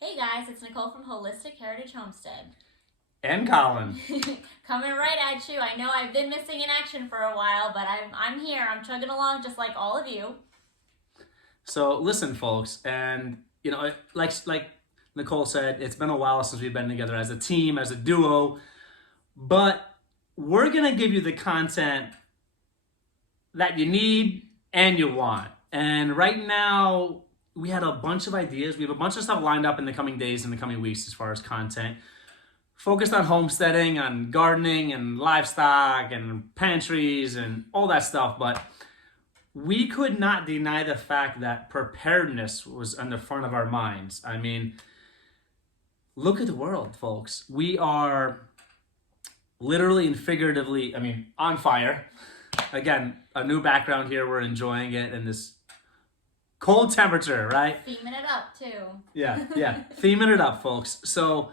Hey guys, it's Nicole from Holistic Heritage Homestead. And Colin. Coming right at you. I know I've been missing in action for a while, but I'm here. I'm chugging along just like all of you. So listen, folks, and like Nicole said, it's been a while since we've been together as a team, as a duo, but we're gonna give you the content that you need and you want. And right now, we had a bunch of ideas. We have a bunch of stuff lined up in the coming days and the coming weeks as far as content. Focused on homesteading, on gardening and livestock and pantries and all that stuff, but we could not deny the fact that preparedness was on the front of our minds. I mean, look at the world, folks. We are literally and figuratively, on fire. Again, a new background here. We're enjoying it in this cold temperature, right? Theming it up, too. Yeah. Theming it up, folks. So,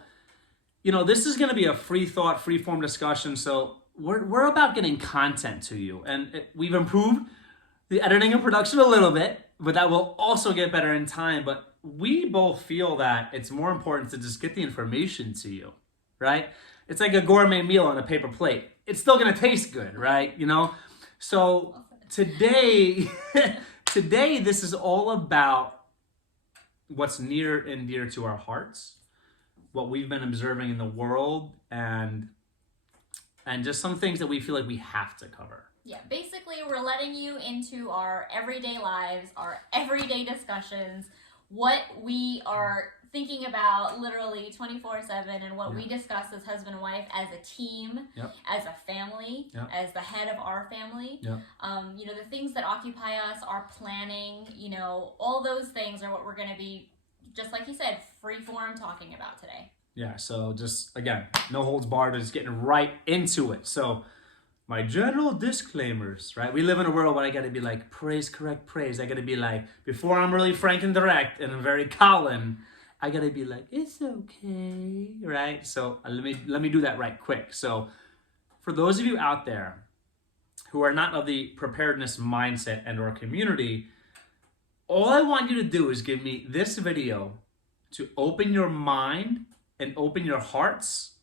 this is going to be a free thought, free form discussion. So we're about getting content to you. And we've improved the editing and production a little bit, but that will also get better in time. But we both feel that it's more important to just get the information to you, right? It's like a gourmet meal on a paper plate. It's still going to taste good, right? So today, this is all about what's near and dear to our hearts, what we've been observing in the world, and just some things that we feel like we have to cover. Yeah, basically we're letting you into our everyday lives, our everyday discussions, what we are thinking about literally 24/7, and what we discuss as husband and wife, as a team, as a family, as the head of our family. The things that occupy us, our planning, all those things are what we're going to be, just like you said, free form talking about today. Yeah, so just, again, no holds barred, just getting right into it. So my general disclaimers, right? We live in a world where I got to be like, praise, correct, praise. I got to be like, before I'm really frank and direct and I'm very Colin, I got to be like, it's okay, right? So let me do that right quick. So for those of you out there who are not of the preparedness mindset and or community, all I want you to do is give me this video to open your mind and open your hearts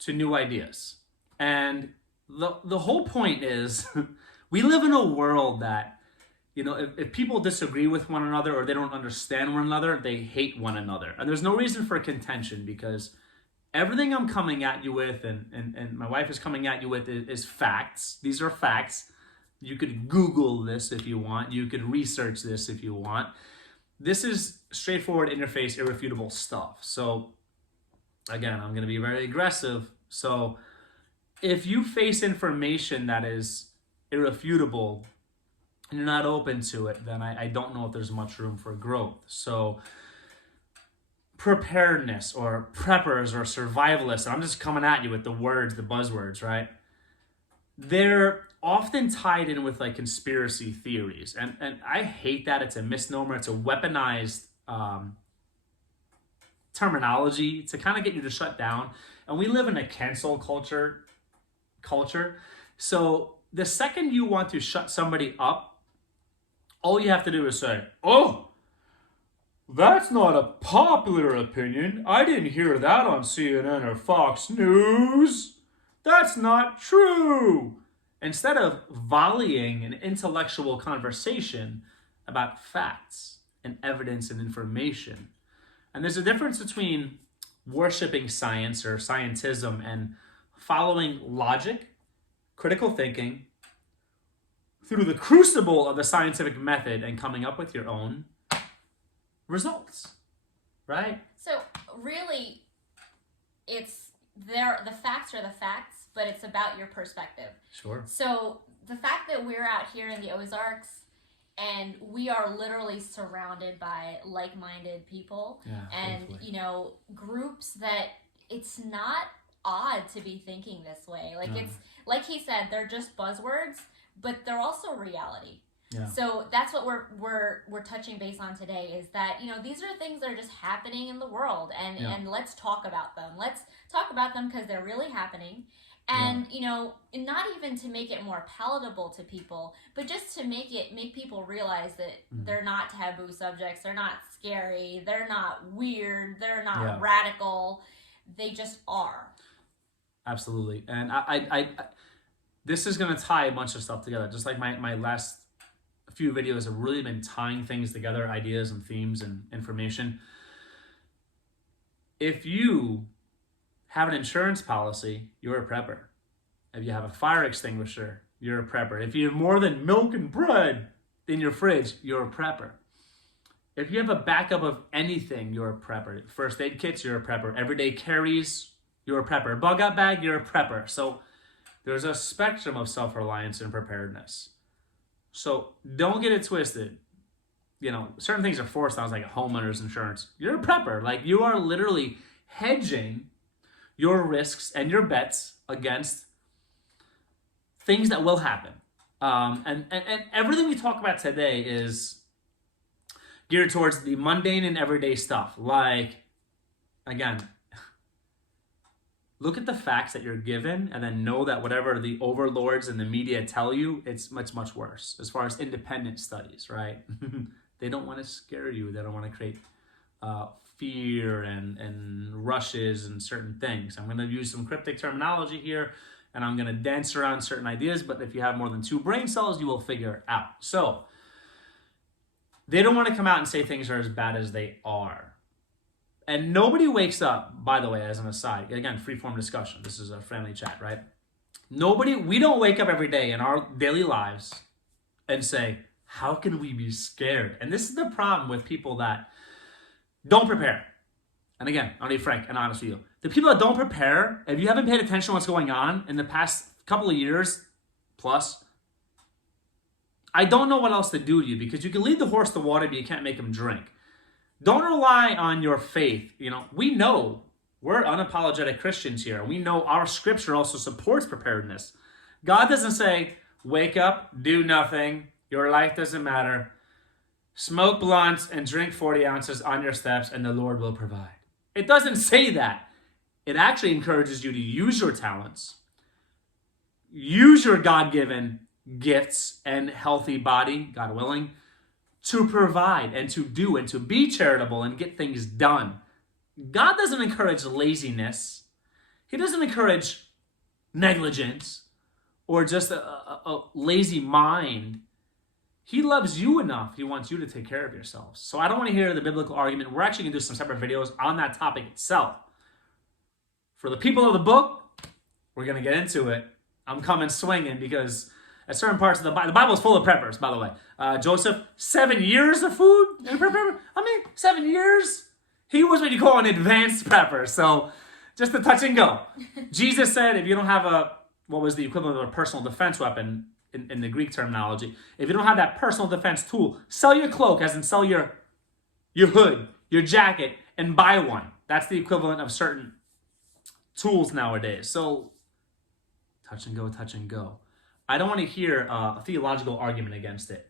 to new ideas. And the whole point is we live in a world that, if people disagree with one another or they don't understand one another, they hate one another. And there's no reason for contention, because everything I'm coming at you with and my wife is coming at you with is facts. These are facts. You could Google this if you want. You could research this if you want. This is straightforward, in your face, irrefutable stuff. So again, I'm going to be very aggressive. So if you face information that is irrefutable and you're not open to it, then I don't know if there's much room for growth. So preparedness or preppers or survivalists, and I'm just coming at you with the words, the buzzwords, right? They're often tied in with like conspiracy theories. And I hate that. It's a misnomer. It's a weaponized terminology to kind of get you to shut down. And we live in a cancel culture. So the second you want to shut somebody up, all you have to do is say, oh, that's not a popular opinion. I didn't hear that on CNN or Fox News. That's not true. Instead of volleying an intellectual conversation about facts and evidence and information. And there's a difference between worshiping science or scientism and following logic, critical thinking, through the crucible of the scientific method and coming up with your own results, right? So really, the facts are the facts, but it's about your perspective. Sure. So the fact that we're out here in the Ozarks and we are literally surrounded by like-minded people and, groups that it's not odd to be thinking this way. Like it's, like he said, they're just buzzwords, but they're also reality. Yeah. So that's what we're touching base on today, is that, these are things that are just happening in the world, and let's talk about them. Let's talk about them because they're really happening. And, not even to make it more palatable to people, but just to make people realize that they're not taboo subjects. They're not scary. They're not weird. They're not Yeah. radical. They just are. Absolutely. And I this is going to tie a bunch of stuff together. Just like my last few videos have really been tying things together, ideas and themes and information. If you have an insurance policy, you're a prepper. If you have a fire extinguisher, you're a prepper. If you have more than milk and bread in your fridge, you're a prepper. If you have a backup of anything, you're a prepper. First aid kits, you're a prepper. Everyday carries, you're a prepper. Bug out bag, you're a prepper. So there's a spectrum of self-reliance and preparedness. So don't get it twisted. You know, certain things are forced on, like homeowner's insurance. You're a prepper. Like, you are literally hedging your risks and your bets against things that will happen. And everything we talk about today is geared towards the mundane and everyday stuff. Like, again, look at the facts that you're given and then know that whatever the overlords and the media tell you, it's much, much worse. As far as independent studies, right? They don't want to scare you. They don't want to create fear and rushes and certain things. I'm going to use some cryptic terminology here, and I'm going to dance around certain ideas, but if you have more than 2 brain cells, you will figure it out. So they don't want to come out and say things are as bad as they are. And nobody wakes up, by the way, as an aside, again, free-form discussion. This is a friendly chat, right? We don't wake up every day in our daily lives and say, how can we be scared? And this is the problem with people that don't prepare. And again, I'll be frank and honest with you. The people that don't prepare, if you haven't paid attention to what's going on in the past couple of years plus, I don't know what else to do to you, because you can lead the horse to water, but you can't make him drink. Don't rely on your faith. You know, we know we're unapologetic Christians here. We know our scripture also supports preparedness. God doesn't say, wake up, do nothing, your life doesn't matter. Smoke blunts and drink 40 ounces on your steps and the Lord will provide. It doesn't say that. It actually encourages you to use your talents, use your God-given gifts and healthy body, God willing, to provide and to do and to be charitable and get things done. God doesn't encourage laziness. He doesn't encourage negligence or just a lazy mind. He loves you enough. He wants you to take care of yourselves. So I don't want to hear the biblical argument. We're actually going to do some separate videos on that topic itself. For the people of the book, we're going to get into it. I'm coming swinging because at certain parts of the Bible is full of preppers, by the way. Joseph, 7 years of food and prepper. 7 years. He was what you call an advanced prepper. So just a touch and go. Jesus said, if you don't have what was the equivalent of a personal defense weapon in the Greek terminology, if you don't have that personal defense tool, sell your cloak, as in sell your hood, your jacket, and buy one. That's the equivalent of certain tools nowadays. So touch and go, touch and go. I don't want to hear a theological argument against it.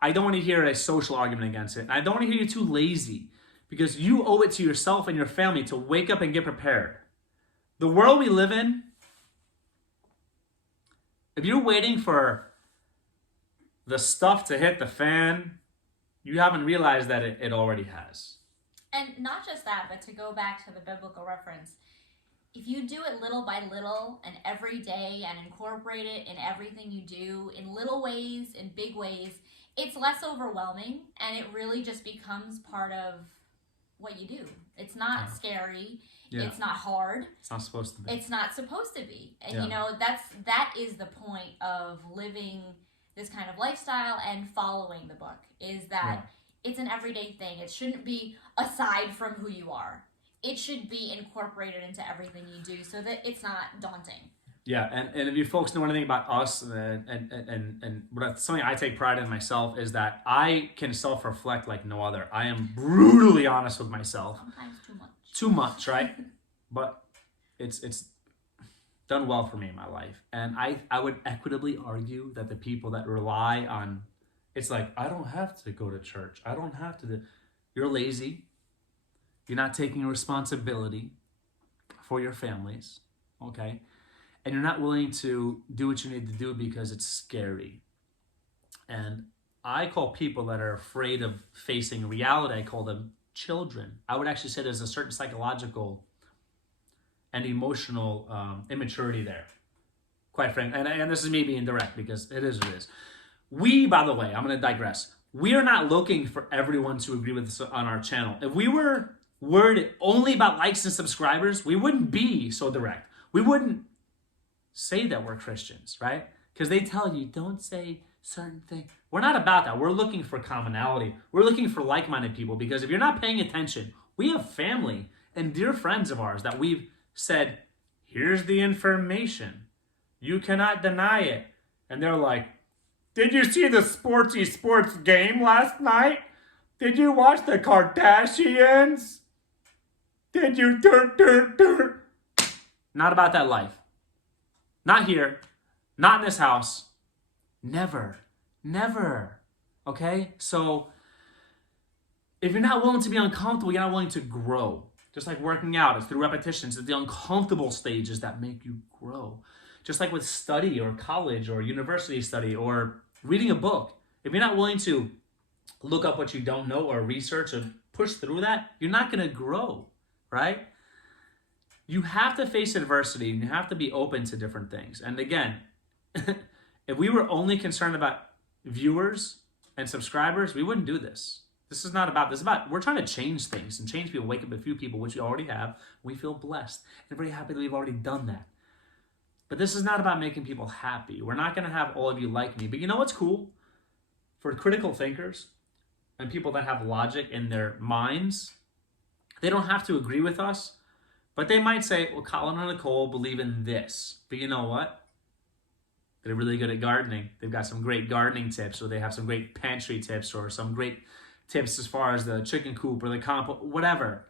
I don't want to hear a social argument against it. I don't want to hear you too lazy, because you owe it to yourself and your family to wake up and get prepared. The world we live in, if you're waiting for the stuff to hit the fan, you haven't realized that it already has. And not just that, but to go back to the biblical reference, if you do it little by little and every day and incorporate it in everything you do, in little ways, in big ways, it's less overwhelming and it really just becomes part of what you do. It's not scary. Yeah. It's not hard. It's not supposed to be. It's not supposed to be. And you know, that is the point of living this kind of lifestyle and following the book, is that it's an everyday thing. It shouldn't be aside from who you are. It should be incorporated into everything you do so that it's not daunting. Yeah, and if you folks know anything about us, and something I take pride in myself is that I can self-reflect like no other. I am brutally honest with myself. Sometimes too much. Too much, right? But it's done well for me in my life. And I would equitably argue that the people that rely on, it's like, I don't have to go to church. I don't have to. You're lazy. You're not taking responsibility for your families, okay? And you're not willing to do what you need to do because it's scary. And I call people that are afraid of facing reality, I call them children. I would actually say there's a certain psychological and emotional immaturity there, quite frankly. And this is me being direct because it is what it is. We, by the way, I'm going to digress. We are not looking for everyone to agree with us on our channel. If we were worried only about likes and subscribers, we wouldn't be so direct. We wouldn't say that we're Christians, right? Because they tell you, don't say certain things. We're not about that. We're looking for commonality. We're looking for like-minded people, because if you're not paying attention, we have family and dear friends of ours that we've said, here's the information. You cannot deny it. And they're like, did you see the sports game last night? Did you watch the Kardashians? Did you Not about that life. Not here. Not in this house. Never. Never. Okay? So, if you're not willing to be uncomfortable, you're not willing to grow. Just like working out, it's through repetitions, it's the uncomfortable stages that make you grow. Just like with study or college or university study or reading a book. If you're not willing to look up what you don't know or research or push through that, you're not going to grow, right? You have to face adversity and you have to be open to different things. And again, if we were only concerned about viewers and subscribers, we wouldn't do this. This is not about this. It's about, we're trying to change things and change people, wake up a few people, which we already have. We feel blessed and very happy that we've already done that. But this is not about making people happy. We're not going to have all of you like me. But you know what's cool? For critical thinkers and people that have logic in their minds, they don't have to agree with us, but they might say, well, Colin and Nicole believe in this. But you know what? They're really good at gardening. They've got some great gardening tips, or they have some great pantry tips, or some great tips as far as the chicken coop or the compost, whatever.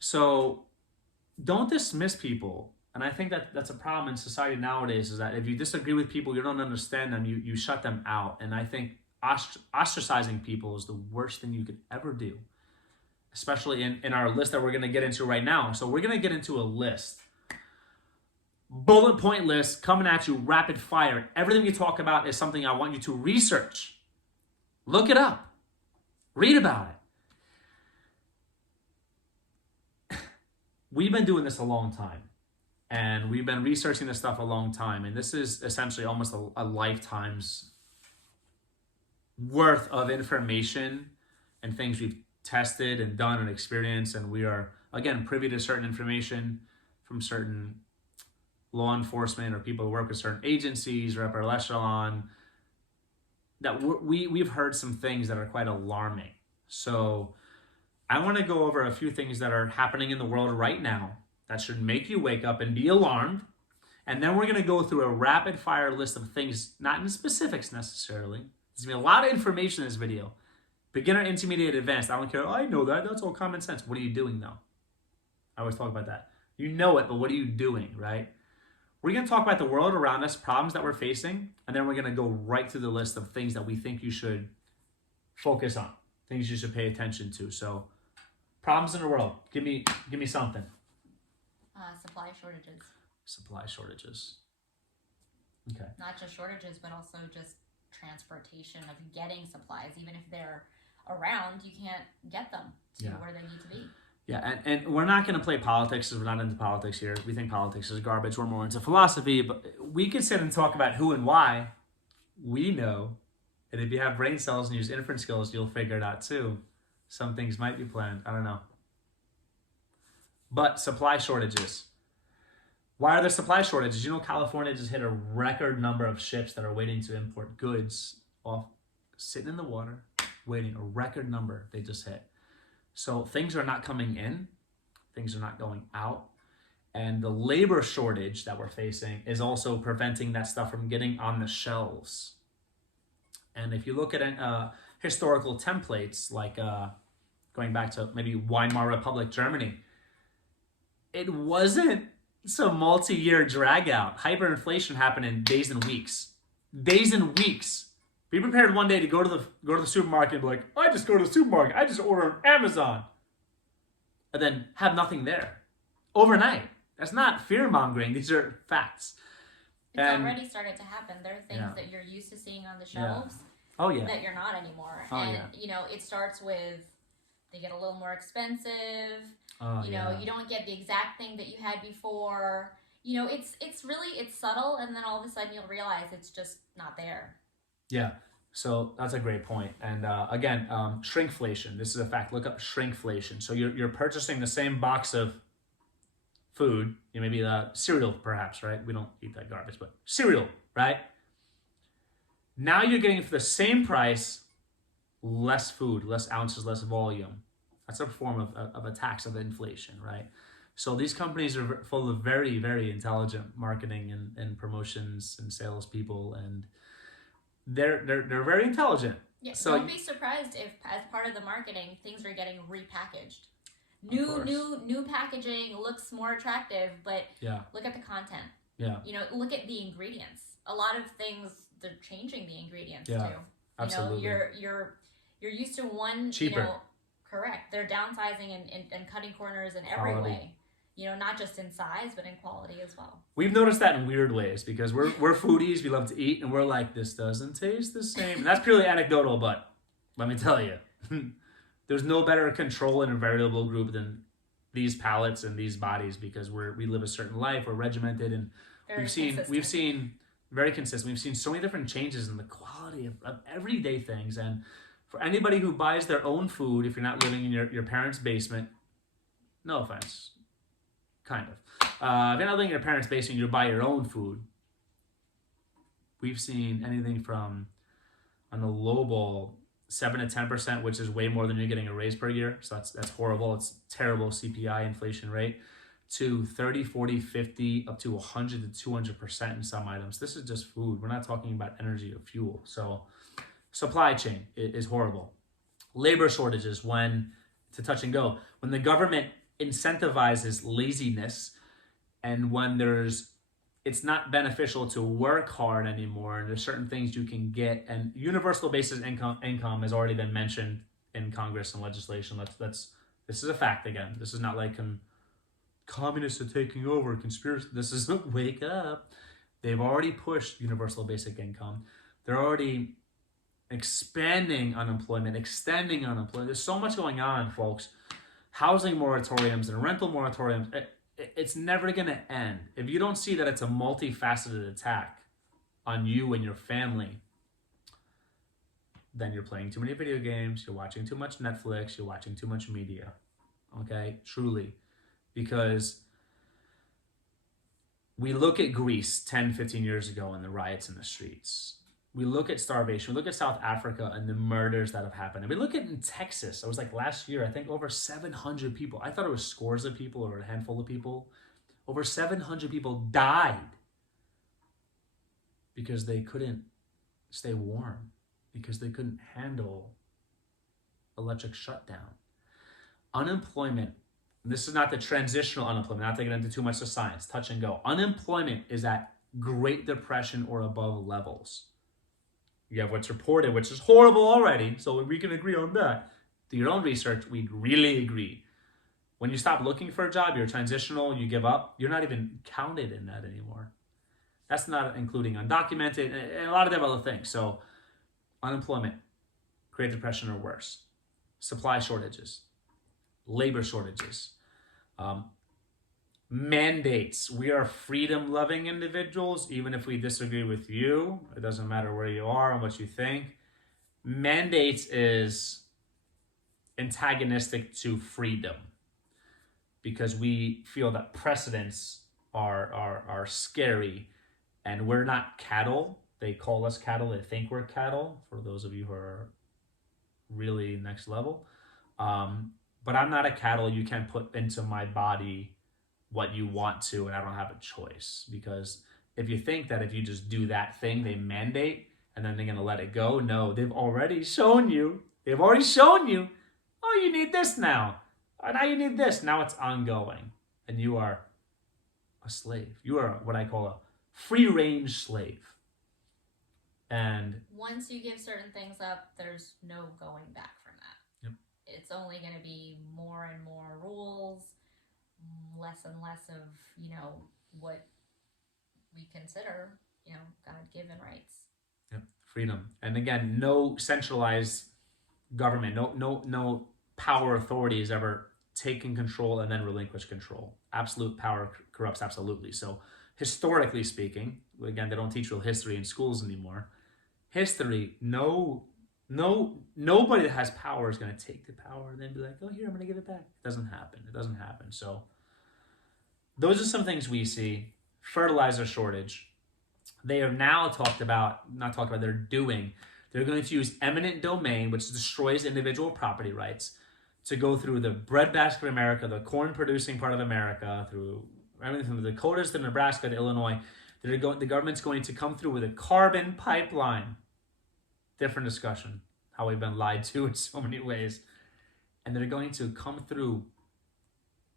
So don't dismiss people. And I think that that's a problem in society nowadays, is that if you disagree with people, you don't understand them, you shut them out. And I think ostracizing people is the worst thing you could ever do, especially in our list that we're going to get into right now. So we're going to get into a list. Bullet point list coming at you, rapid fire. Everything we talk about is something I want you to research. Look it up. Read about it. We've been doing this a long time. And we've been researching this stuff a long time. And this is essentially almost a lifetime's worth of information and things we've tested and done and experienced. And we are, again, privy to certain information from certain law enforcement or people who work with certain agencies or upper echelon, that we've heard some things that are quite alarming. So I want to go over a few things that are happening in the world right now that should make you wake up and be alarmed. And then we're going to go through a rapid fire list of things, not in specifics necessarily. There's going to be a lot of information in this video. Beginner, intermediate, advanced. I don't care. I know that. That's all common sense. What are you doing though? I always talk about that. You know it, but what are you doing, right? We're going to talk about the world around us, problems that we're facing, and then we're going to go right through the list of things that we think you should focus on, things you should pay attention to. So, problems in the world. Give me something. Supply shortages. Supply shortages. Okay. Not just shortages, but also just transportation of getting supplies. Even if they're around, you can't get them to where they need to be. Yeah, and we're not going to play politics because we're not into politics here. We think politics is garbage. We're more into philosophy. But we could sit and talk about who and why. We know. And if you have brain cells and use inference skills, you'll figure it out too. Some things might be planned. I don't know. But supply shortages. Why are there supply shortages? You know, California just hit a record number of ships that are waiting to import goods off, sitting in the water, waiting. A record number they just hit. So things are not coming in, things are not going out, and the labor shortage that we're facing is also preventing that stuff from getting on the shelves. And if you look at historical templates, like going back to maybe Weimar Republic, Germany, it wasn't some multi-year drag out. Hyperinflation happened in days and weeks. Days and weeks. Be prepared one day to go to the supermarket and be like, I just go to the supermarket. I just order on Amazon. And then have nothing there. Overnight. That's not fear-mongering. These are facts. It's already started to happen. There are things that you're used to seeing on the shelves. that you're not anymore. It starts with they get a little more expensive. You don't get the exact thing that you had before. It's subtle, and then all of a sudden you'll realize it's just not there. Yeah. So that's a great point. And again, shrinkflation. This is a fact. Look up shrinkflation. So you're purchasing the same box of food, maybe cereal perhaps, right? We don't eat that garbage, but cereal, right? Now you're getting for the same price, less food, less ounces, less volume. That's a form of a tax of inflation, right? So these companies are full of very, very intelligent marketing and promotions and salespeople, and they're very intelligent. Yeah, so don't be surprised if, as part of the marketing, things are getting repackaged. New packaging looks more attractive, but look at the content. Yeah. Look at the ingredients. A lot of things, they're changing the ingredients too. Absolutely. You're used to one cheaper. Correct. They're downsizing and cutting corners in every way. Not just in size, but in quality as well. We've noticed that in weird ways because we're foodies. We love to eat, and we're like, this doesn't taste the same. And that's purely anecdotal, but let me tell you, there's no better control in a variable group than these palates and these bodies because we live a certain life. We're regimented, and we've seen very consistent. We've seen so many different changes in the quality of everyday things. And for anybody who buys their own food, if you're not living in your parents' basement, no offense. Kind of. If you're not living in your parents' basement, you buy your own food. We've seen anything from, on the low ball, 7 to 10%, which is way more than you're getting a raise per year. So that's horrible. It's terrible CPI inflation rate, to 30, 40, 50, up to 100 to 200% in some items. This is just food. We're not talking about energy or fuel. So supply chain is horrible. Labor shortages, to touch and go, when the government incentivizes laziness, and when it's not beneficial to work hard anymore, and there's certain things you can get, and universal basic income has already been mentioned in Congress and legislation. This is a fact. Again, this is not like communists are taking over, conspiracy. This is wake up. They've already pushed universal basic income. They're already expanding unemployment, extending unemployment. There's so much going on, folks. Housing moratoriums and rental moratoriums, it's never going to end. If you don't see that it's a multifaceted attack on you and your family, then you're playing too many video games, you're watching too much Netflix, you're watching too much media. Okay? Truly. Because we look at Greece 10, 15 years ago and the riots in the streets. We look at starvation. We look at South Africa and the murders that have happened. And we look at in Texas. It was like last year, I think over 700 people. I thought it was scores of people or a handful of people. Over 700 people died because they couldn't stay warm, because they couldn't handle electric shutdown. Unemployment, and this is not the transitional unemployment, not to get into too much of science, touch and go. Unemployment is at Great Depression or above levels. You have what's reported, which is horrible already, so we can agree on that. Do your own research, we really agree. When you stop looking for a job, you're transitional, you give up, you're not even counted in that anymore. That's not including undocumented and a lot of other things. So unemployment, Great Depression or worse. Supply shortages, labor shortages, mandates. We are freedom-loving individuals, even if we disagree with you. It doesn't matter where you are and what you think. Mandates is antagonistic to freedom because we feel that precedents are scary, and we're not cattle. They call us cattle. They think we're cattle, for those of you who are really next level. But I'm not a cattle. You can't put into my body what you want to, and I don't have a choice. Because if you think that if you just do that thing, they mandate, and then they're going to let it go, no, they've already shown you. Oh, you need this now. Oh, now you need this. Now it's ongoing. And you are a slave. You are what I call a free-range slave. And once you give certain things up, there's no going back from that. Yep. It's only going to be more and more rules, less and less of, what we consider, God-given rights. Yep. Freedom. And again, no centralized government, no power authority has ever taken control and then relinquished control. Absolute power corrupts absolutely. So historically speaking, again, they don't teach real history in schools anymore. History, nobody that has power is going to take the power and then be like, oh, here, I'm going to give it back. It doesn't happen. So those are some things we see. Fertilizer shortage. They are now they're doing. They're going to use eminent domain, which destroys individual property rights, to go through the breadbasket of America, the corn producing part of America, through everything from the Dakotas to Nebraska to Illinois. The government's going to come through with a carbon pipeline. Different discussion, how we've been lied to in so many ways. And they're going to come through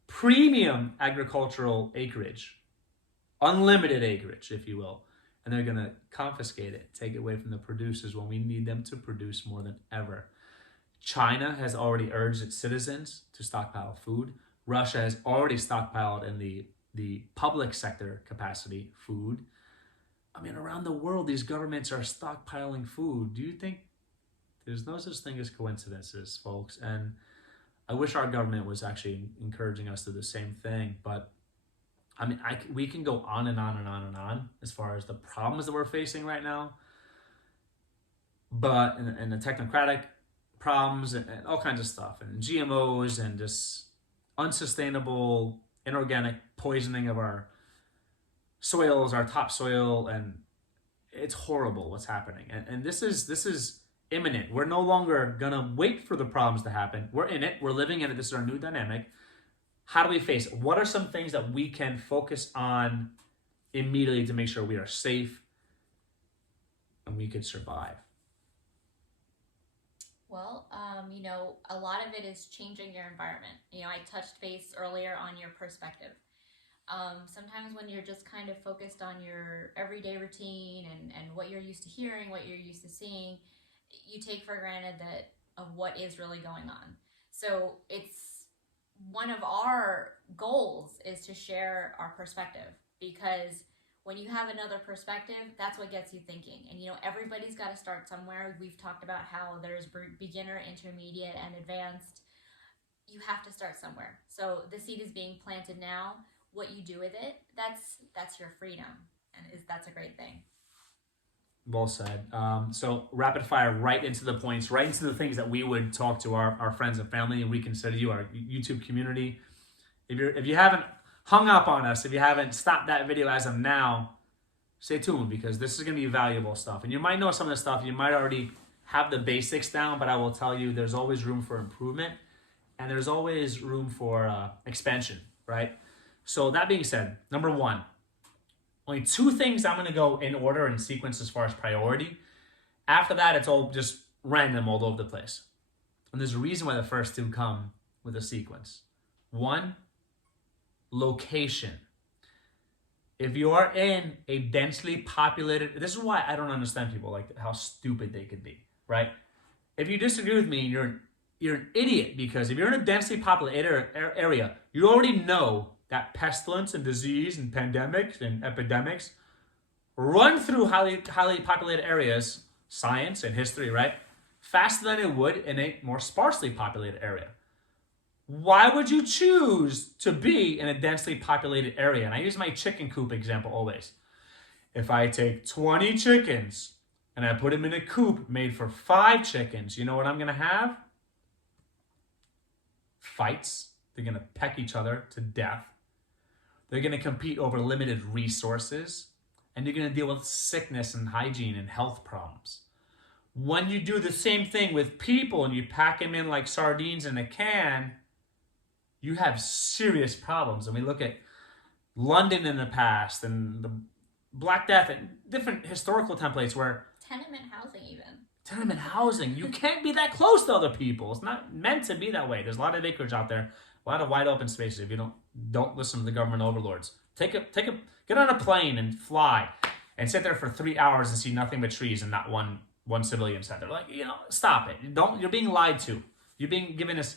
premium agricultural acreage, unlimited acreage, if you will. And they're going to confiscate it, take it away from the producers when we need them to produce more than ever. China has already urged its citizens to stockpile food. Russia has already stockpiled in the public sector capacity food. I mean, around the world, these governments are stockpiling food. Do you think there's no such thing as coincidences, folks? And I wish our government was actually encouraging us to do the same thing. But I mean, we can go on and on and on and on as far as the problems that we're facing right now. But and the technocratic problems and all kinds of stuff, and GMOs and just unsustainable inorganic poisoning of our soils, our topsoil, and it's horrible what's happening. And this is imminent. We're no longer gonna wait for the problems to happen. We're in it. We're living in it. This is our new dynamic. How do we face it? What are some things that we can focus on immediately to make sure we are safe and we could survive? Well, a lot of it is changing your environment. I touched base earlier on your perspective. Sometimes when you're just kind of focused on your everyday routine and what you're used to hearing, what you're used to seeing, you take for granted that of what is really going on. So it's one of our goals is to share our perspective, because when you have another perspective, that's what gets you thinking. And everybody's got to start somewhere. We've talked about how there's beginner, intermediate, and advanced. You have to start somewhere. So the seed is being planted now. What you do with it, that's your freedom, and that's a great thing. Well said. So rapid fire, right into the points, right into the things that we would talk to our friends and family, and we consider you our YouTube community. If you haven't hung up on us, if you haven't stopped that video as of now, stay tuned, because this is going to be valuable stuff. And you might know some of the stuff, you might already have the basics down, but I will tell you there's always room for improvement, and there's always room for expansion, right? So that being said, number one, only two things I'm going to go in order and sequence as far as priority. After that, it's all just random all over the place. And there's a reason why the first two come with a sequence. One, location. If you are in a densely populated, this is why I don't understand people like how stupid they could be, right? If you disagree with me, you're an idiot, because if you're in a densely populated area, you already know that pestilence and disease and pandemics and epidemics run through highly populated areas, science and history, right? Faster than it would in a more sparsely populated area. Why would you choose to be in a densely populated area? And I use my chicken coop example always. If I take 20 chickens and I put them in a coop made for 5 chickens, you know what I'm going to have? Fights. They're going to peck each other to death. They're going to compete over limited resources, and you're going to deal with sickness and hygiene and health problems. When you do the same thing with people and you pack them in like sardines in a can, you have serious problems. And we look at London in the past and the Black Death and different historical templates where... Tenement housing even. Tenement housing. You can't be that close to other people. It's not meant to be that way. There's a lot of acreage out there. A lot of wide open spaces. If you don't listen to the government overlords, get on a plane and fly and sit there for 3 hours and see nothing but trees and not one civilian center. Like, stop it. You're being lied to. You're being given this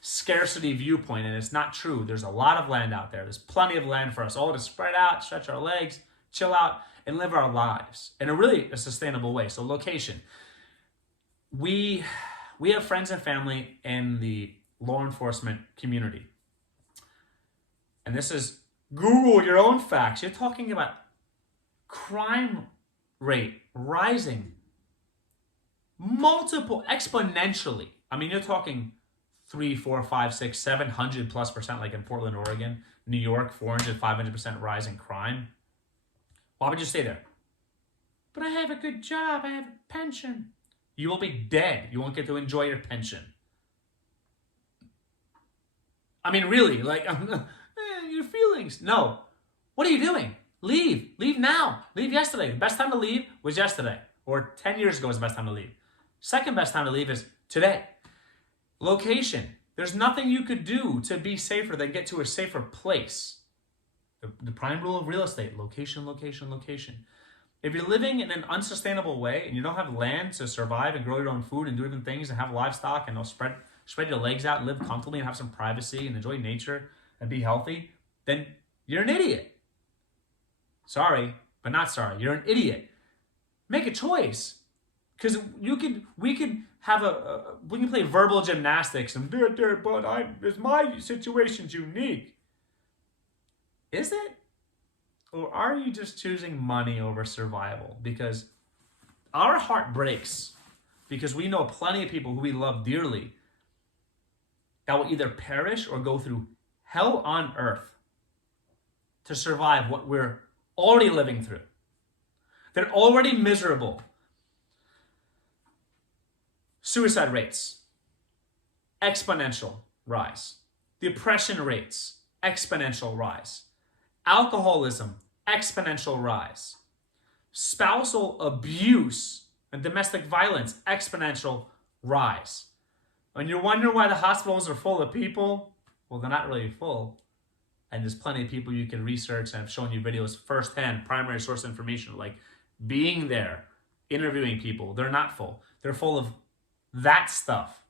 scarcity viewpoint, and it's not true. There's a lot of land out there. There's plenty of land for us all to spread out, stretch our legs, chill out, and live our lives in a sustainable way. So location. We have friends and family in the law enforcement community. And this is Google your own facts. You're talking about crime rate rising exponentially. I mean, you're talking 3, 4, 5, 6, 700+% like in Portland, Oregon, New York, 400, 500% rise in crime. Why would you stay there? But I have a good job. I have a pension. You will be dead. You won't get to enjoy your pension. I mean, really, like, your feelings. No. What are you doing? Leave. Leave now. Leave yesterday. The best time to leave was yesterday. Or 10 years ago was the best time to leave. Second best time to leave is today. Location. There's nothing you could do to be safer than get to a safer place. The prime rule of real estate. Location, location, location. If you're living in an unsustainable way and you don't have land to survive and grow your own food and do different things and have livestock and spread your legs out and live comfortably and have some privacy and enjoy nature and be healthy, then you're an idiot. Sorry, but not sorry. You're an idiot. Make a choice. Because we can play verbal gymnastics and but my situation's unique. Is it? Or are you just choosing money over survival? Because our heart breaks because we know plenty of people who we love dearly that will either perish or go through hell on earth to survive what we're already living through. They're already miserable. Suicide rates, exponential rise. Depression rates, exponential rise. Alcoholism, exponential rise. Spousal abuse and domestic violence, exponential rise. And you're wondering why the hospitals are full of people? Well, they're not really full. And there's plenty of people you can research, and I've shown you videos firsthand, primary source information, like being there, interviewing people. They're not full. They're full of that stuff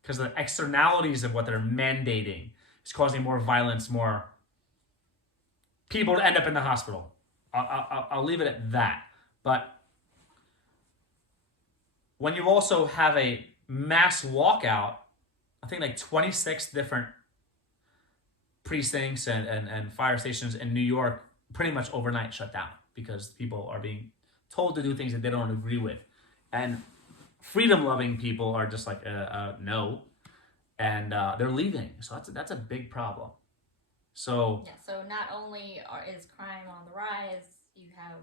because the externalities of what they're mandating is causing more violence, more people to end up in the hospital. I'll leave it at that. But when you also have a mass walkout, I think like 26 different precincts and fire stations in New York pretty much overnight shut down because people are being told to do things that they don't agree with. And freedom-loving people are just like, no. And they're leaving. So that's a big problem. So yeah, so not only is crime on the rise, you have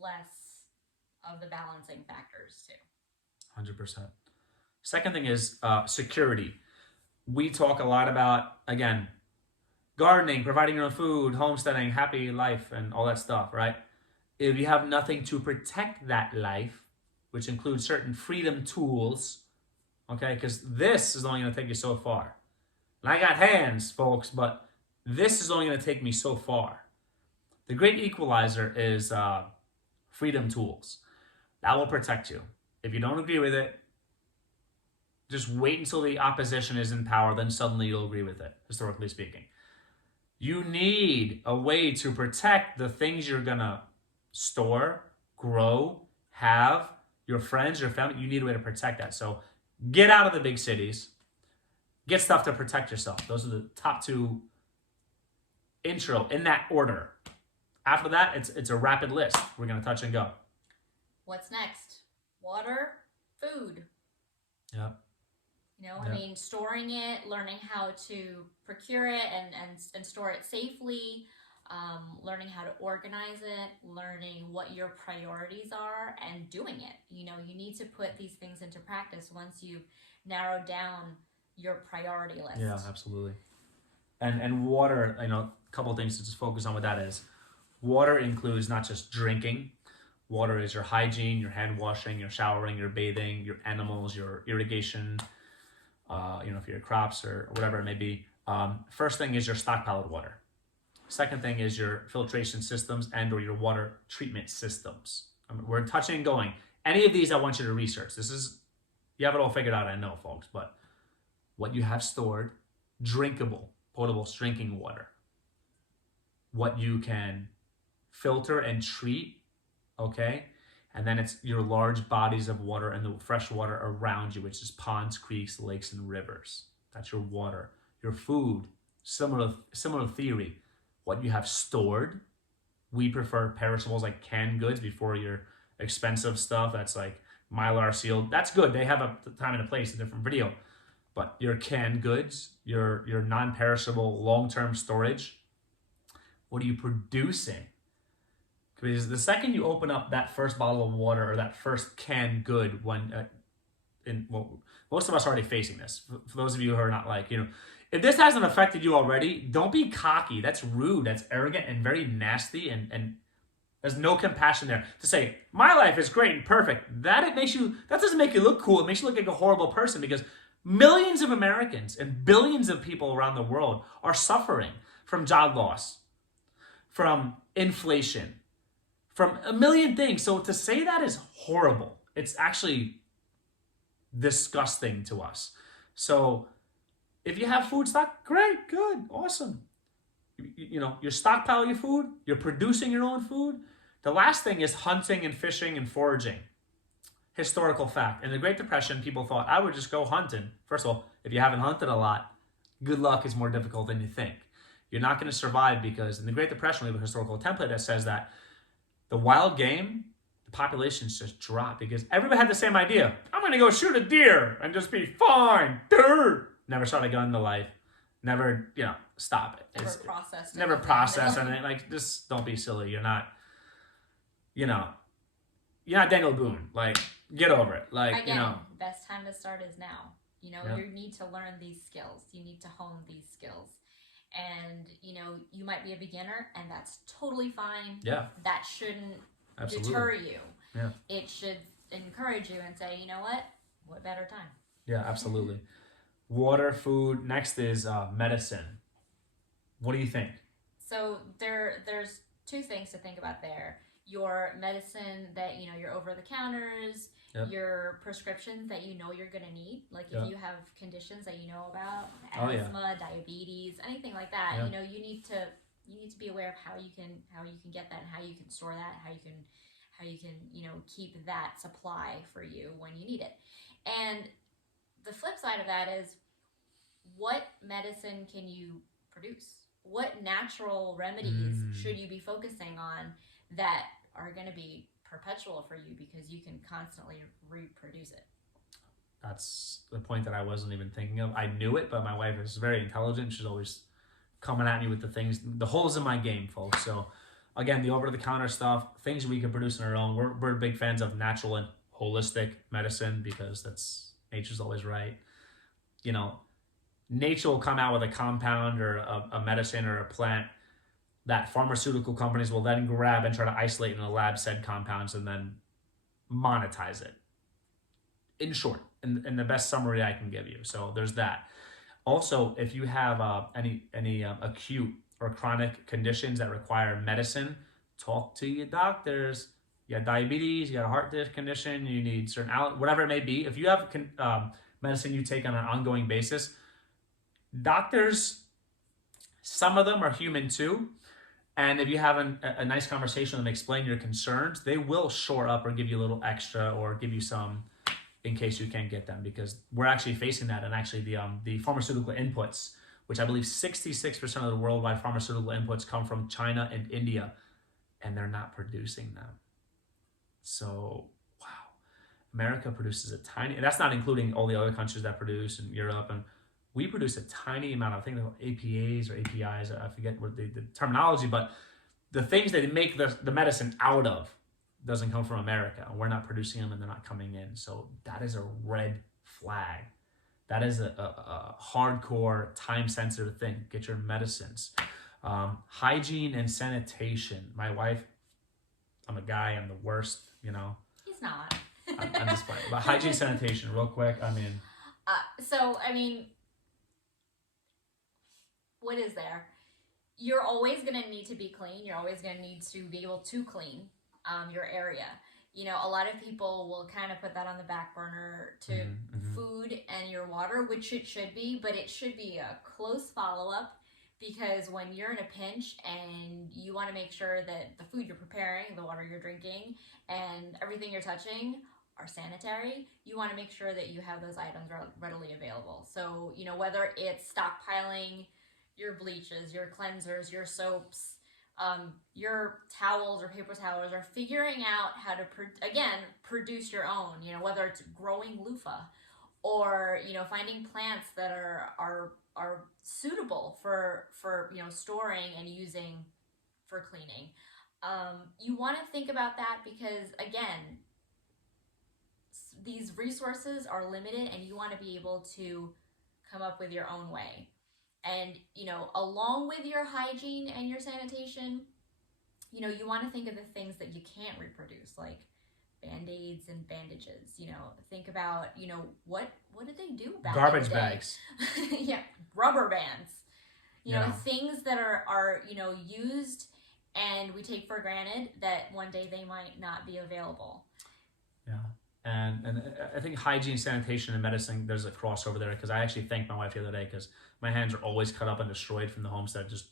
less of the balancing factors too. 100%. Second thing is security. We talk a lot about, again, gardening, providing your own food, homesteading, happy life, and all that stuff, right? If you have nothing to protect that life, which includes certain freedom tools, okay, because this is only going to take you so far. And I got hands, folks, but this is only going to take me so far. The great equalizer is freedom tools. That will protect you. If you don't agree with it, just wait until the opposition is in power, then suddenly you'll agree with it, historically speaking. You need a way to protect the things you're going to store, grow, have, your friends, your family. You need a way to protect that. So get out of the big cities. Get stuff to protect yourself. Those are the top two intro in that order. After that, it's a rapid list. We're going to touch and go. What's next? Water, food. Yeah. I mean, storing it, learning how to procure it and store it safely, learning how to organize it, learning what your priorities are, and doing it. You need to put these things into practice once you've narrowed down your priority list. Yeah, absolutely. And water, a couple of things to just focus on what that is. Water includes not just drinking. Water is your hygiene, your hand washing, your showering, your bathing, your animals, your irrigation, for your crops or whatever it may be. First thing is your stockpiled water. Second thing is your filtration systems and or your water treatment systems. We're touching and going. Any of these I want you to research. You have it all figured out, I know, folks, but what you have stored, drinkable, potable drinking water. What you can filter and treat, okay? And then it's your large bodies of water and the fresh water around you, which is ponds, creeks, lakes, and rivers. That's your water. Your food, similar theory. What you have stored. We prefer perishables like canned goods before your expensive stuff that's like Mylar sealed. That's good. They have a time and a place, a different video. But your canned goods, your non-perishable long-term storage, what are you producing? Because the second you open up that first bottle of water or that first canned good, most of us are already facing this. For those of you who are not like, if this hasn't affected you already, don't be cocky. That's rude. That's arrogant and very nasty. And there's no compassion there to say my life is great and perfect. That doesn't make you look cool. It makes you look like a horrible person, because millions of Americans and billions of people around the world are suffering from job loss, from inflation, from a million things. So to say that is horrible. It's actually disgusting to us. So if you have food stock, great, good, awesome. You're stockpiling your food. You're producing your own food. The last thing is hunting and fishing and foraging. Historical fact. In the Great Depression, people thought, I would just go hunting. First of all, if you haven't hunted a lot, good luck is more difficult than you think. You're not going to survive, because in the Great Depression, we have a historical template that says that the wild game, the populations just dropped because everybody had the same idea. I'm going to go shoot a deer and just be fine. Never shot a gun in their life. Never, stop it. Never processed anything. Like, just don't be silly. You're not Daniel Boone. Like, get over it. Like, Again, best time to start is now. Yeah. You need to learn these skills. You need to hone these skills. And, you might be a beginner, and that's totally fine. Yeah. That shouldn't Absolutely. deter you. Yeah. It should encourage you and say, you know what better time? Yeah, absolutely. Water, food. Next is medicine. What do you think? So there's two things to think about there. Your medicine that, your over-the-counters, Yep. your prescriptions that you're going to need. Like Yep. if you have conditions that you know about, Oh, yeah. asthma, diabetes, anything like that, Yep. you need to be aware of how you can get that and how you can store that, how you can keep that supply for you when you need it. And the flip side of that is, what medicine can you produce? What natural remedies should you be focusing on that are going to be perpetual for you, because you can constantly reproduce it? That's the point that I wasn't even thinking of. I knew it, but my wife is very intelligent. She's always coming at me with the holes in my game, folks. So again, the over-the-counter stuff, things we can produce on our own. We're big fans of natural and holistic medicine, because nature's always right. Nature will come out with a compound or a medicine or a plant that pharmaceutical companies will then grab and try to isolate in a lab said compounds and then monetize it. In short, in the best summary I can give you. So there's that. Also, if you have any acute or chronic conditions that require medicine, talk to your doctors. You got diabetes, you got a heart condition, you need certain whatever it may be. If you have medicine you take on an ongoing basis, doctors, some of them are human too. And if you have a nice conversation with them, explain your concerns, they will shore up or give you a little extra or give you some in case you can't get them, because we're actually facing that. And actually the pharmaceutical inputs, which I believe 66% of the worldwide pharmaceutical inputs come from China and India, and they're not producing them. So, wow. America produces a tiny, and that's not including all the other countries that produce in Europe, and we produce a tiny amount of, I think they're APAs or APIs, I forget what the terminology, but the things that they make the medicine out of doesn't come from America. We're not producing them and they're not coming in. So that is a red flag. That is a hardcore, time-sensitive thing. Get your medicines. Hygiene and sanitation. My wife, I'm a guy, I'm the worst, He's not. I'm just playing. But hygiene and sanitation, real quick, What is there? You're always going to need to be clean. You're always going to need to be able to clean your area. A lot of people will kind of put that on the back burner to food and your water, which it should be, but it should be a close follow-up, because when you're in a pinch and you want to make sure that the food you're preparing, the water you're drinking, and everything you're touching are sanitary, you want to make sure that you have those items readily available. So, you know, whether it's stockpiling your bleaches, your cleansers, your soaps, your towels or paper towels, or figuring out how to, produce your own, you know, whether it's growing loofah or, you know, finding plants that are suitable for, you know, storing and using for cleaning. You want to think about that because, again, these resources are limited and you want to be able to come up with your own way. And, you know, along with your hygiene and your sanitation, you know, you want to think of the things that you can't reproduce, like Band-Aids and bandages. You know, think about, you know, what did they do back garbage in the day? bags. Yeah, rubber bands. You know, things that are, you know, used and we take for granted that one day they might not be available. Yeah. And I think hygiene, sanitation, and medicine, there's a crossover there, because I actually thanked my wife the other day because my hands are always cut up and destroyed from the homestead just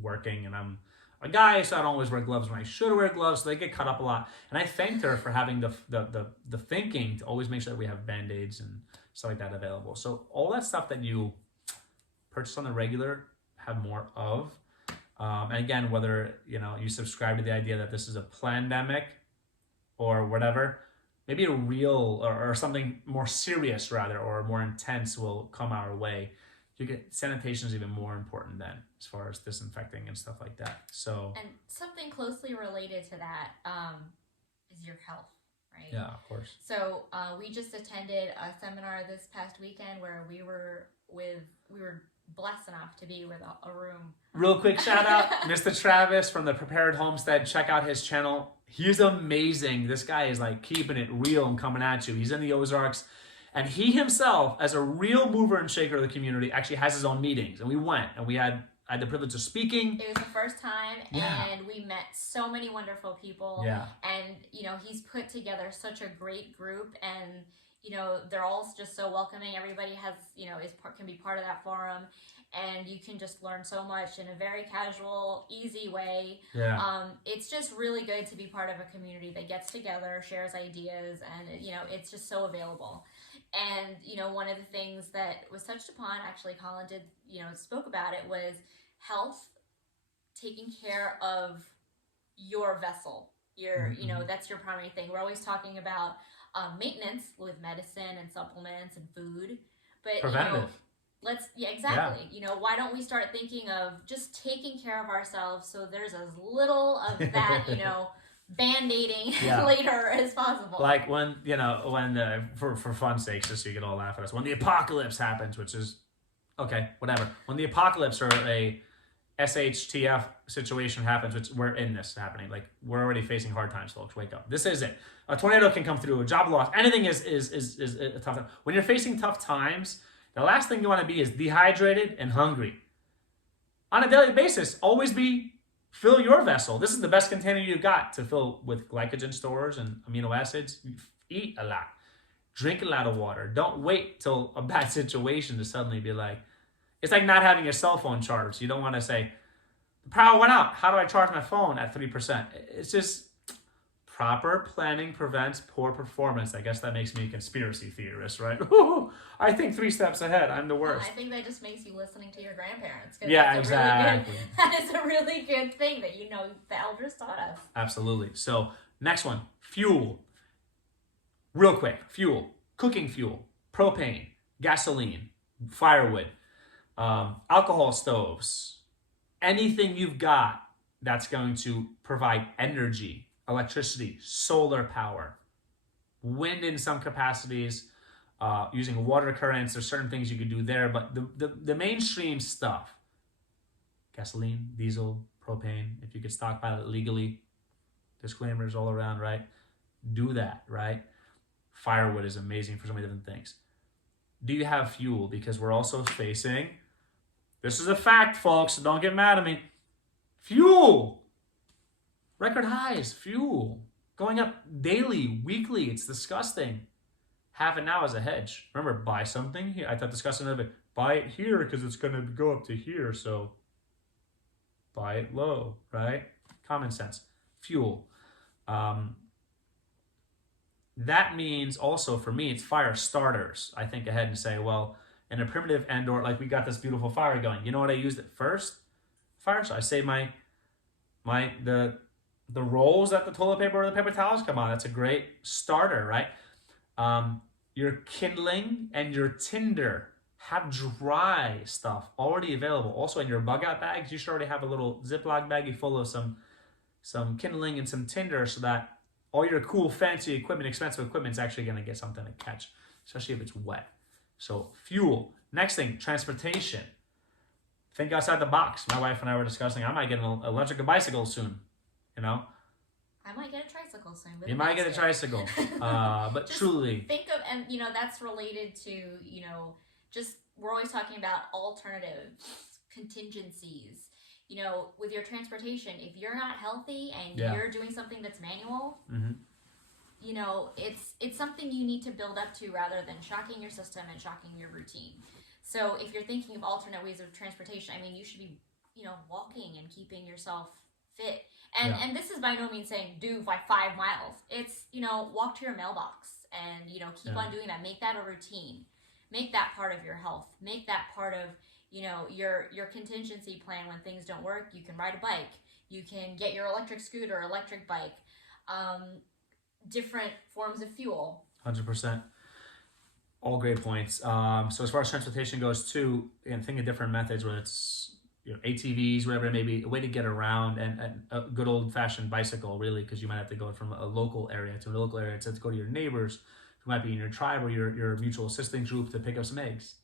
working, and I'm a guy, so I don't always wear gloves when I should wear gloves, so they get cut up a lot. And I thanked her for having the thinking to always make sure that we have Band-Aids and stuff like that available. So all that stuff that you purchase on the regular, have more of. And again, whether, you know, you subscribe to the idea that this is a pandemic or whatever, maybe a real or something more serious rather, or more intense will come our way. You get sanitation is even more important then, as far as disinfecting and stuff like that. So, and something closely related to that is your health, right? Yeah, of course. So we just attended a seminar this past weekend where we were blessed enough to be with a room. Real quick shout out, Mr. Travis from the Prepared Homestead. Check out his channel. He's amazing. This guy is like keeping it real and coming at you. He's in the Ozarks. And he himself, as a real mover and shaker of the community, actually has his own meetings. And we went, and I had the privilege of speaking. It was the first time, and we met so many wonderful people. Yeah. And, you know, he's put together such a great group, and, you know, they're all just so welcoming. Everybody has, you know, can be part of that forum, and you can just learn so much in a very casual, easy way. Yeah. It's just really good to be part of a community that gets together, shares ideas, and, you know, it's just so available. And, you know, one of the things that was touched upon, actually Colin did, you know, spoke about it, was health, taking care of your vessel. You know, that's your primary thing. We're always talking about maintenance with medicine and supplements and food. But, preventative. You know, exactly. Yeah. You know, why don't we start thinking of just taking care of ourselves so there's as little of that, you know, Band-Aiding later as possible. Like when for fun's sake, just so you can all laugh at us, when the apocalypse happens, which is, okay, whatever. When the apocalypse or a SHTF situation happens, which we're in this happening, like we're already facing hard times, folks. Wake up. This is it. A tornado can come through, a job loss, anything is a tough time. When you're facing tough times, the last thing you want to be is dehydrated and hungry. On a daily basis, always fill your vessel. This is the best container you've got to fill with glycogen stores and amino acids. Eat a lot. Drink a lot of water. Don't wait till a bad situation to suddenly be like, it's like not having your cell phone charged. You don't want to say, the power went out. How do I charge my phone at 3%? It's just proper planning prevents poor performance. I guess that makes me a conspiracy theorist, right? I think 3 steps ahead. I'm the worst. I think that just makes you listening to your grandparents. Yeah, exactly. That is a really good thing that, you know, the elders taught us. Absolutely. So next one, fuel. Real quick, fuel. Cooking fuel, propane, gasoline, firewood, alcohol stoves, anything you've got that's going to provide energy. Electricity, solar power, wind in some capacities, using water currents. There's certain things you could do there, but the mainstream stuff, gasoline, diesel, propane, if you could stockpile it legally, disclaimers all around, right? Do that, right? Firewood is amazing for so many different things. Do you have fuel? Because we're also facing, this is a fact, folks, so don't get mad at me, fuel. Record highs, fuel, going up daily, weekly. It's disgusting. Have it now as a hedge. Remember, buy something here. I thought discussing a little bit. Buy it here because it's going to go up to here. So buy it low, right? Common sense. Fuel. That means also for me, it's fire starters. I think ahead and say, well, in a primitive and or like we got this beautiful fire going. You know what I used at first? Fire starter. I say the rolls that the toilet paper or the paper towels come on. That's a great starter, right? Your kindling and your tinder, have dry stuff already available. Also in your bug out bags, you should already have a little Ziploc baggie full of some kindling and some tinder, so that all your cool, fancy equipment, expensive equipment is actually going to get something to catch, especially if it's wet. So fuel. Next thing, transportation. Think outside the box. My wife and I were discussing, I might get an electric bicycle soon, you know? I might get a tricycle soon. You might get a tricycle. But just truly. Think of, and that's related to, just we're always talking about alternatives, contingencies. With your transportation, if you're not healthy and you're doing something that's manual, it's something you need to build up to rather than shocking your system and shocking your routine. So if you're thinking of alternate ways of transportation, I mean, you should be, walking and keeping yourself fit. And this is by no means saying do like 5 miles. It's, walk to your mailbox and, keep on doing that. Make that a routine. Make that part of your health. Make that part of, your contingency plan. When things don't work, you can ride a bike. You can get your electric scooter, electric bike, different forms of fuel. 100%. All great points. So as far as transportation goes too, and think of different methods, whether it's ATVs, whatever it may be, a way to get around, and a good old-fashioned bicycle, really, because you might have to go from a local area to a local area to go to your neighbors who might be in your tribe or your mutual assistance group to pick up some eggs.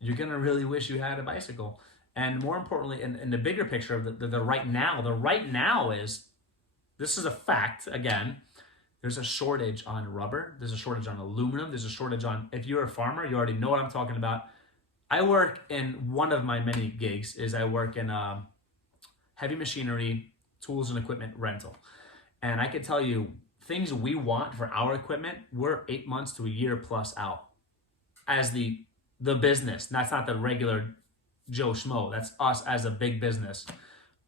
You're going to really wish you had a bicycle. And more importantly, in the bigger picture of the right now is, this is a fact, again, there's a shortage on rubber, there's a shortage on aluminum, there's a shortage on, if you're a farmer, you already know what I'm talking about. I work in, one of my many gigs is I work in heavy machinery, tools and equipment rental. And I can tell you, things we want for our equipment, we're 8 months to a year plus out as the business. That's not the regular Joe Schmo. That's us as a big business.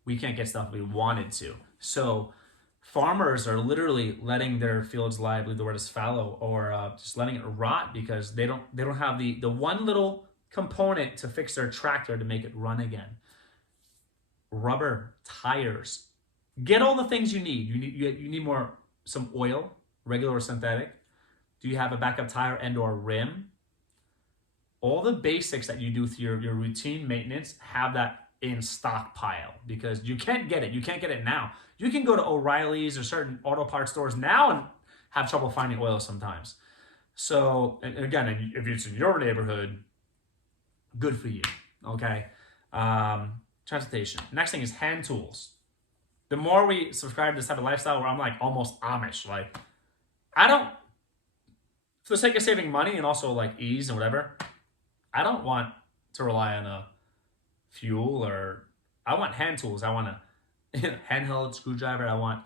We can't get stuff we wanted to. So farmers are literally letting their fields lie, I believe the word is fallow, or just letting it rot because they don't have the one little component to fix their tractor to make it run again. Rubber, tires. Get all the things you need. You need some oil, regular or synthetic. Do you have a backup tire and or rim? All the basics that you do through your routine maintenance, have that in stockpile, because you can't get it. You can't get it now. You can go to O'Reilly's or certain auto parts stores now and have trouble finding oil sometimes. So, and again, if it's in your neighborhood, good for you, okay? Transportation. Next thing is hand tools. The more we subscribe to this type of lifestyle where I'm like almost Amish, like I don't, for the sake of saving money and also like ease and whatever, I don't want to rely on a fuel, or I want hand tools. I want a handheld screwdriver. I want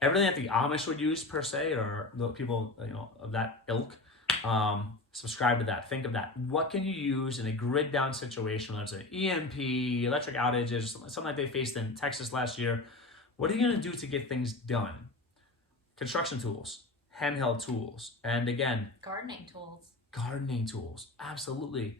everything that the Amish would use per se, or the people of that ilk. Subscribe to that. Think of that. What can you use in a grid down situation, whether it's an EMP, electric outages, something like they faced in Texas last year? What are you going to do to get things done? Construction tools, handheld tools, and again, gardening tools. Absolutely.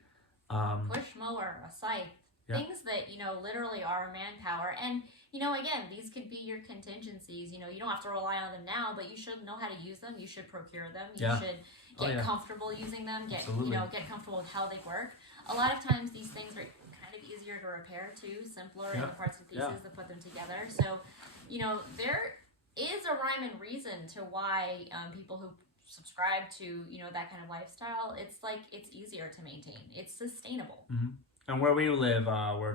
Push mower, a scythe, things that literally are manpower. And again, these could be your contingencies. You don't have to rely on them now, but you should know how to use them. You should procure them. You should get comfortable using them. Get comfortable with how they work. A lot of times these things are kind of easier to repair too, simpler in the parts and pieces to put them together. So there is a rhyme and reason to why people who subscribe to that kind of lifestyle, it's easier to maintain. It's sustainable. Mm-hmm. And where we live,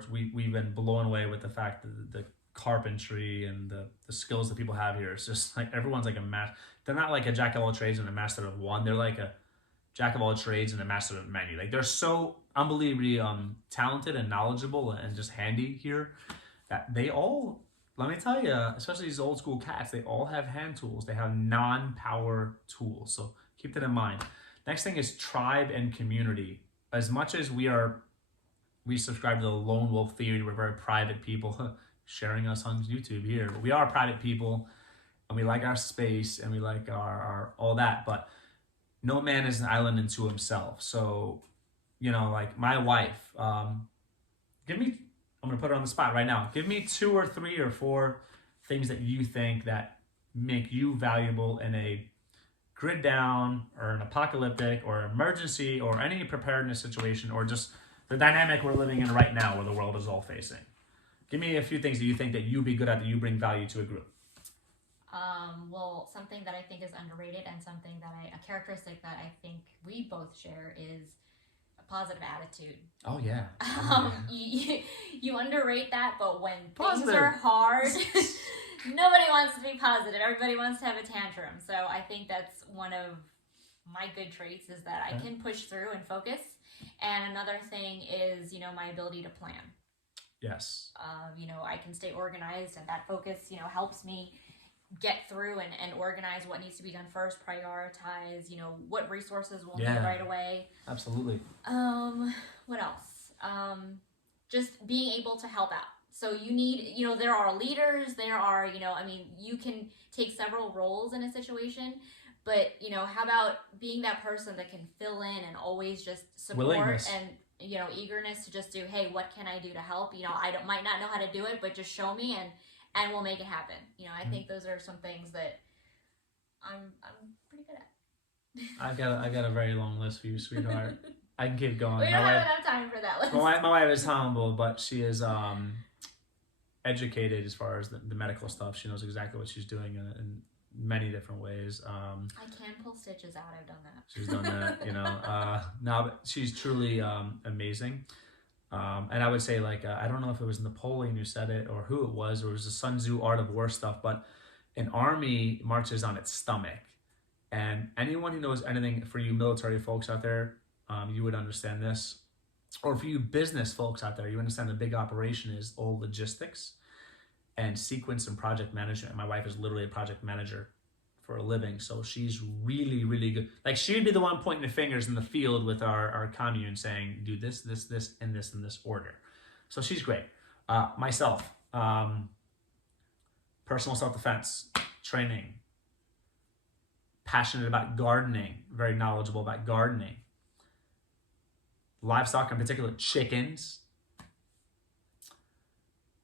we've been blown away with the fact that the carpentry and the skills that people have here. It's just like everyone's like a master. They're not like a jack of all trades and a master of one. They're like a jack of all trades and a master of many. Like they're so unbelievably talented and knowledgeable and just handy here that they all, let me tell you, especially these old school cats, they all have hand tools. They have non-power tools. So keep that in mind. Next thing is tribe and community. As much as we are we subscribe to the lone wolf theory. We're very private people sharing us on YouTube here. But we are private people, and we like our space, and we like our all that. But no man is an island unto himself. So, like my wife, I'm going to put her on the spot right now. Give me 2 or 3 or 4 things that you think that make you valuable in a grid down or an apocalyptic or emergency or any preparedness situation, or just the dynamic we're living in right now where the world is all facing. Give me a few things that you think that you'd be good at, that you bring value to a group. Well, something that I think is underrated, and something that a characteristic that I think we both share, is a positive attitude. Oh yeah. You underrate that, but when Positive. Things are hard, nobody wants to be positive. Everybody wants to have a tantrum. So I think that's one of my good traits, is that I can push through and focus. And another thing is, my ability to plan. Yes. I can stay organized, and that focus, helps me get through and organize what needs to be done first, prioritize, what resources we'll need right away. Absolutely. What else? Just being able to help out. So you need, there are leaders, there are, you can take several roles in a situation, but, how about being that person that can fill in and always just support Willingness. And, eagerness to just do, hey, what can I do to help? I might not know how to do it, but just show me and we'll make it happen. I think those are some things that I'm pretty good at. I got a very long list for you, sweetheart. I can keep going. We don't have enough time for that list. My wife is humble, but she is educated as far as the medical stuff. She knows exactly what she's doing in many different ways. I can pull stitches out. I've done that. She's done that, No, but she's truly amazing. And I would say, I don't know if it was Napoleon who said it or who it was the Sun Tzu Art of War stuff, but an army marches on its stomach. And anyone who knows anything, for you military folks out there, you would understand this. Or for you business folks out there, you understand the big operation is all logistics and sequence and project management. My wife is literally a project manager for a living, so she's really, really good. She'd be the one pointing the fingers in the field with our commune saying, do this, this, this, and this in this order. So she's great. Myself, personal self-defense, training, passionate about gardening, very knowledgeable about gardening. Livestock, in particular, chickens.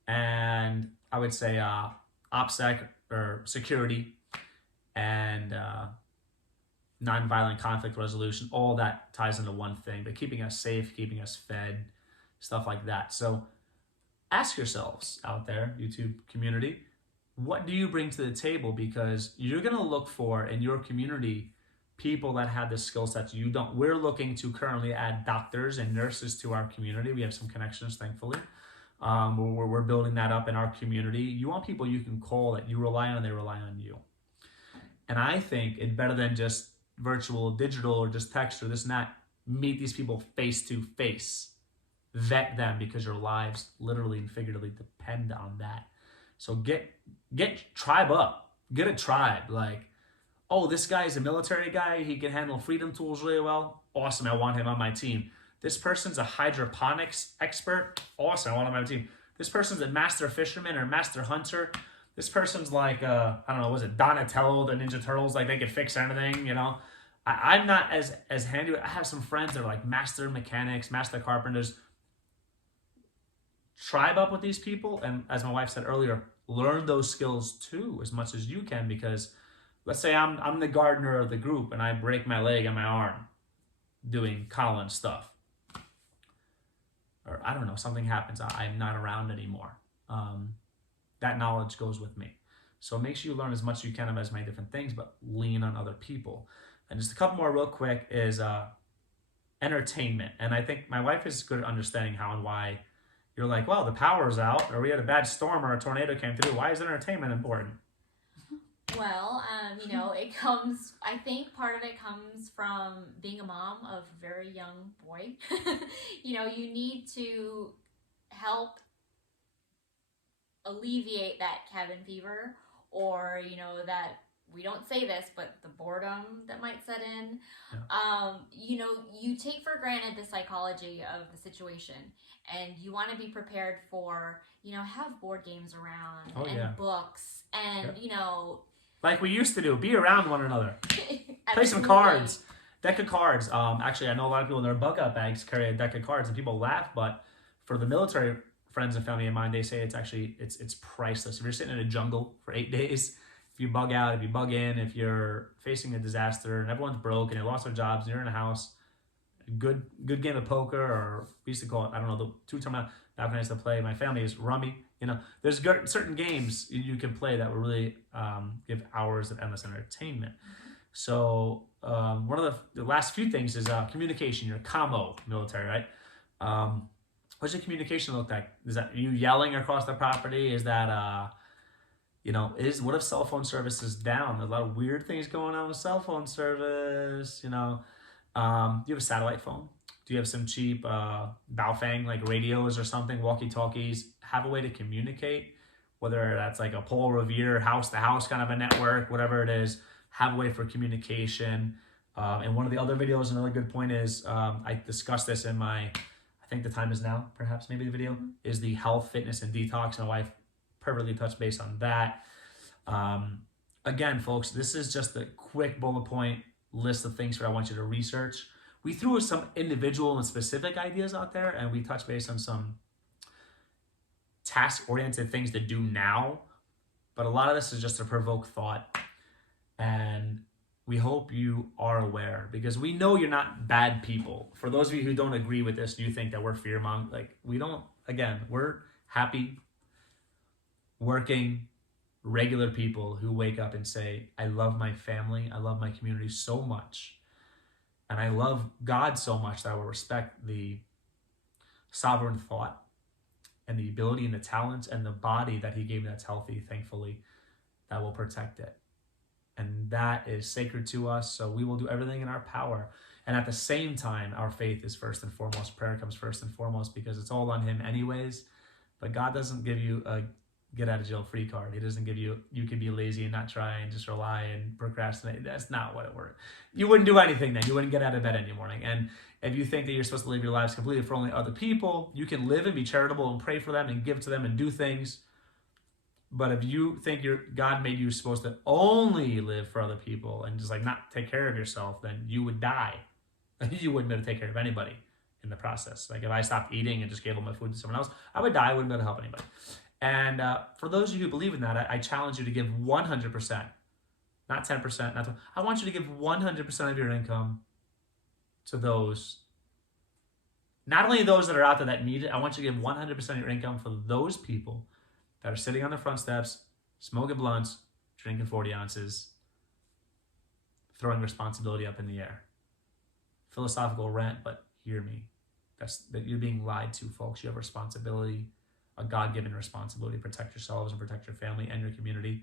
And I would say OPSEC, or security, and nonviolent conflict resolution. All that ties into one thing, but keeping us safe, keeping us fed, stuff like that. So ask yourselves out there, YouTube community, what do you bring to the table? Because you're going to look for in your community people that have the skill sets you don't. We're looking to currently add doctors and nurses to our community. We have some connections, thankfully. We're building that up in our community. You want people you can call that you rely on, they rely on you. And I think it's better than just virtual, digital, or just text or this and that. Meet these people face to face. Vet them, because your lives literally and figuratively depend on that. So get tribe up. Get a tribe. Oh, this guy is a military guy. He can handle freedom tools really well. Awesome. I want him on my team. This person's a hydroponics expert. Awesome. I want him on my team. This person's a master fisherman or master hunter. This person's I don't know, was it Donatello, the Ninja Turtles? They could fix anything, I'm not as handy. I have some friends that are master mechanics, master carpenters. Tribe up with these people. And as my wife said earlier, learn those skills too, as much as you can, because let's say I'm the gardener of the group and I break my leg and my arm doing Colin stuff. Or I don't know, something happens. I'm not around anymore. That knowledge goes with me. So make sure you learn as much as you can about as many different things, but lean on other people. And just a couple more real quick is entertainment. And I think my wife is good at understanding how and why you're well, the power's out, or we had a bad storm or a tornado came through. Why is entertainment important? Well, I think part of it comes from being a mom of a very young boy. You need to help alleviate that cabin fever, or, that we don't say this, but the boredom that might set in. Yeah. You know, you take for granted the psychology of the situation, and you want to be prepared for, you know, have board games around and books and, you know, like we used to do, be around one another. Play some cards, deck of cards. Actually, I know a lot of people in their bug out bags carry a deck of cards, and people laugh, but for the military friends and family of mine, they say it's actually it's priceless. If you're sitting in a jungle for 8 days, if you bug out, if you bug in, if you're facing a disaster and everyone's broke and they lost their jobs and you're in a house, a good game of poker, or we used to call it, I don't know, the two-term balcony I used to play. My family is rummy. You know, there's certain games you can play that will really give hours of endless entertainment. So one of the last few things is communication. Your commo military, right? What's your communication look like? Is that you yelling across the property? Is that you know, what if cell phone service is down? There's a lot of weird things going on with cell phone service. You know, do you have a satellite phone? Do you have some cheap Baofeng like radios or something, walkie-talkies? Have a way to communicate, whether that's like a Paul Revere house-to-house kind of a network, whatever it is. Have a way for communication. And one of the other videos, another good point is, I discussed this in my, I think the time is now, perhaps maybe the video, is the health, fitness, and detox. My wife perfectly touched base on that. Again, folks, this is just a quick bullet point list of things that I want you to research. We threw some individual and specific ideas out there, and we touched base on some task-oriented things to do now. But a lot of this is just to provoke thought. And we hope you are aware, because we know you're not bad people. For those of you who don't agree with this, you think that we're fear-mongering. Like, we don't, again, we're happy, working, regular people who wake up and say, I love my family, I love my community so much, and I love God so much that I will respect the sovereign thought and the ability and the talents and the body that he gave me that's healthy, thankfully, that will protect it. And that is sacred to us, so we will do everything in our power. And at the same time, our faith is first and foremost. Prayer comes first and foremost, because it's all on him anyways. But God doesn't give you a get out of jail free card. He doesn't give you can be lazy and not try and just rely and procrastinate. That's not what it works. You wouldn't do anything then. You wouldn't get out of bed any morning. And if you think that you're supposed to live your lives completely for only other people, you can live and be charitable and pray for them and give to them and do things. But if you think God made you supposed to only live for other people and just like not take care of yourself, then you would die. You wouldn't be able to take care of anybody in the process. Like if I stopped eating and just gave all my food to someone else, I would die. I wouldn't be able to help anybody. And for those of you who believe in that, I challenge you to give 100%, not 10%, not 20%. I want you to give 100% of your income to those, not only those that are out there that need it, I want you to give 100% of your income for those people that are sitting on the front steps, smoking blunts, drinking 40 ounces, throwing responsibility up in the air. Philosophical rant, but hear me. That you're being lied to, folks. You have responsibility, a God-given responsibility to protect yourselves and protect your family and your community.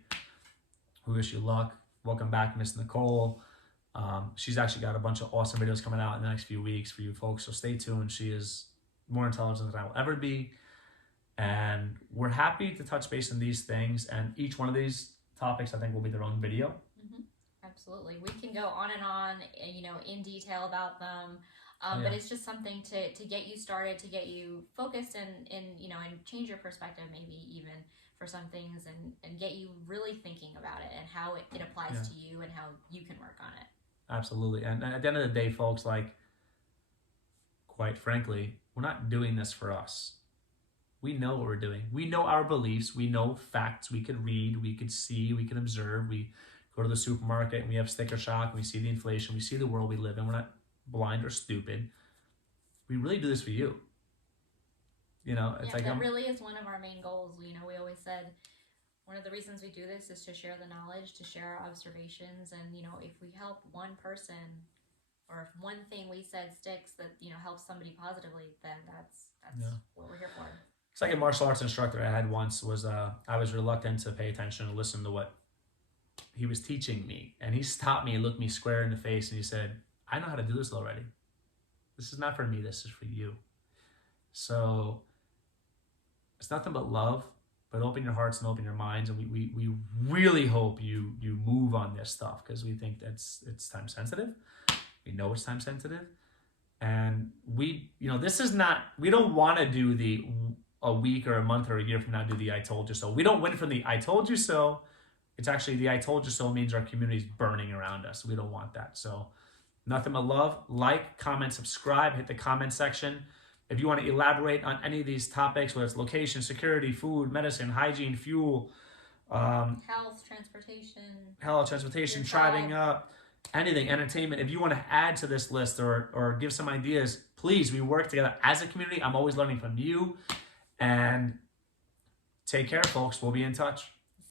We wish you luck. Welcome back, Miss Nicole. She's actually got a bunch of awesome videos coming out in the next few weeks for you folks, so stay tuned. She is more intelligent than I will ever be. And we're happy to touch base on these things, and each one of these topics I think will be their own video. Mm-hmm. Absolutely. We can go on and on, you know, in detail about them. But it's just something to get you started, to get you focused and you know, and change your perspective maybe even for some things, and get you really thinking about it and how it applies to you and how you can work on it. Absolutely. And at the end of the day, folks, like, quite frankly, we're not doing this for us. We know what we're doing. We know our beliefs. We know facts. We could read. We could see. We can observe. We go to the supermarket and we have sticker shock. And we see the inflation. We see the world we live in. We're not blind or stupid. We really do this for you. You know, it's like that really is one of our main goals. You know, we always said one of the reasons we do this is to share the knowledge, to share our observations, and you know, if we help one person, or if one thing we said sticks that, you know, helps somebody positively, then that's what we're here for. It's like a martial arts instructor I had once was I was reluctant to pay attention and listen to what he was teaching me, and he stopped me and looked me square in the face and he said, I know how to do this already. This is not for me, this is for you. So it's nothing but love, but open your hearts and open your minds, and we really hope you move on this stuff, because we think it's time sensitive. We know it's time sensitive, and this is not, we don't want to do a week or a month or a year from now do the I told you so. We don't win from the I told you so. It's actually the I told you so means our community's burning around us. We don't want that. So nothing but love. Like, comment, subscribe, hit the comment section. If you want to elaborate on any of these topics, whether it's location, security, food, medicine, hygiene, fuel, health, transportation, tribing up, anything, entertainment. If you want to add to this list or give some ideas, please, we work together as a community. I'm always learning from you. And take care, folks. We'll be in touch.